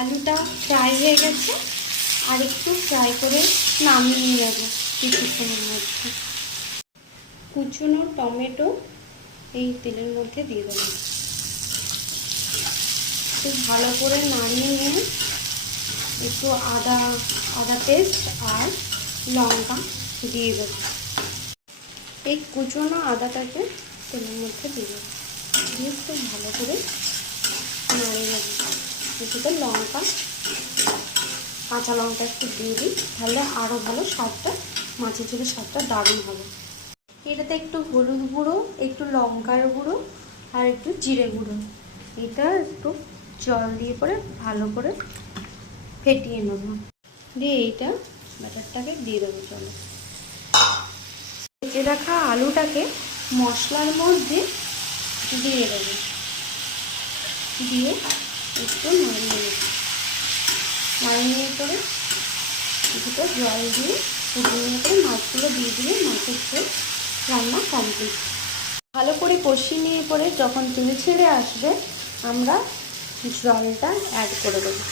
আলুটা ফ্রাই হয়ে গেছে, আর একটু ফ্রাই করে নামিয়ে নেব কিছুক্ষণের মধ্যে। কুচনো টমেটো এই তেলের মধ্যে দিয়ে দেবো। খুব ভালো করে নাড়িয়ে নিয়ে একটু আদা পেস্ট আর লঙ্কা দিয়ে দেবো। এই কুচনো আদাটাকে তেলের মধ্যে দিয়ে দেবো, দিয়ে খুব ভালো করে নাড়িয়ে নেবো। কিছুটা লঙ্কা, কাঁচা লঙ্কা একটু দিয়ে দিই, তাহলে আরও ভালো স্বাদটা, মাছের ঝোলের স্বাদটা দারুণ হবে। এটাতে একটু হলুদ গুঁড়ো, একটু লঙ্কার গুঁড়ো আর একটু জিরে গুঁড়ো, এটা একটু জল দিয়ে করে ভালো করে ফেটিয়ে নেব। দিয়ে এইটা ব্যাটারটাকে দিয়ে দেবো। চলো, ভেজে রাখা আলুটাকে মশলার মধ্যে দিয়ে দেবো, দিয়ে একটু নাড়িয়ে নেব। নাড়িয়ে করে কিছুটা জল দিয়ে ফুটিয়ে করে মাছগুলো দিয়ে দিলে মাছের ঝোল রান্না কমপ্লিট। ভালো করে কষিয়ে নিয়ে পরে যখন তেল ছেড়ে আসবে আমরা জলটা অ্যাড করে দেবো।